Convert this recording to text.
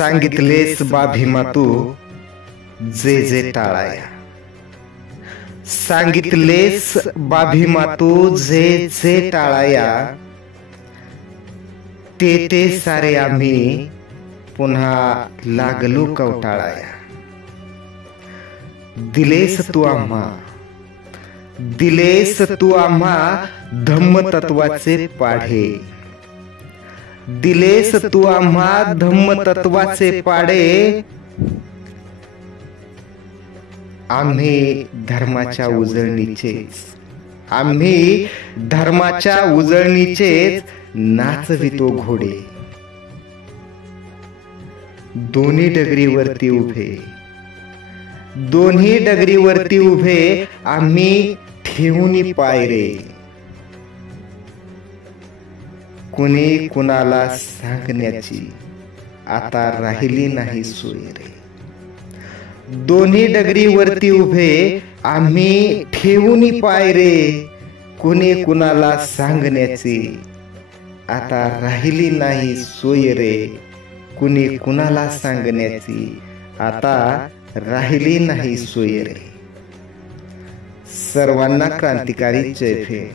सांगितलेस बा भीमा तू जे जे टाळाया, सांगितलेस बा भीमा तू जे जे टाळाया, ते सारे आम्ही पुन्हा लागलो कवटाळाया. दिलेस तू आम्हा, दिलेस तू आम्हा धम्म तत्वाचे पाढे, दिलेस तू आम्हा धम्म तत्वाचे पाढे. आम्ही धर्माच्या उजळणीचेच, आम्ही धर्माच्या उजळणीचेच नाचवितो घोडे. दोन्ही डगरीवरती उभे, दोन्ही डगरीवरती उभे आम्ही ठेवून पायरे. कुणी कुणाला सांगण्याची आता राहिली नाही सोय रे. दोन्ही डगरीवरती उभे आम्ही ठेवून पायरे. कुणी कुणाला सांगण्याची आता राहिली नाही सोय रे. कुणी कुणाला सांगण्याची आता राहिली नाही सोय रे. सर्वांना क्रांतिकारी जय भीम.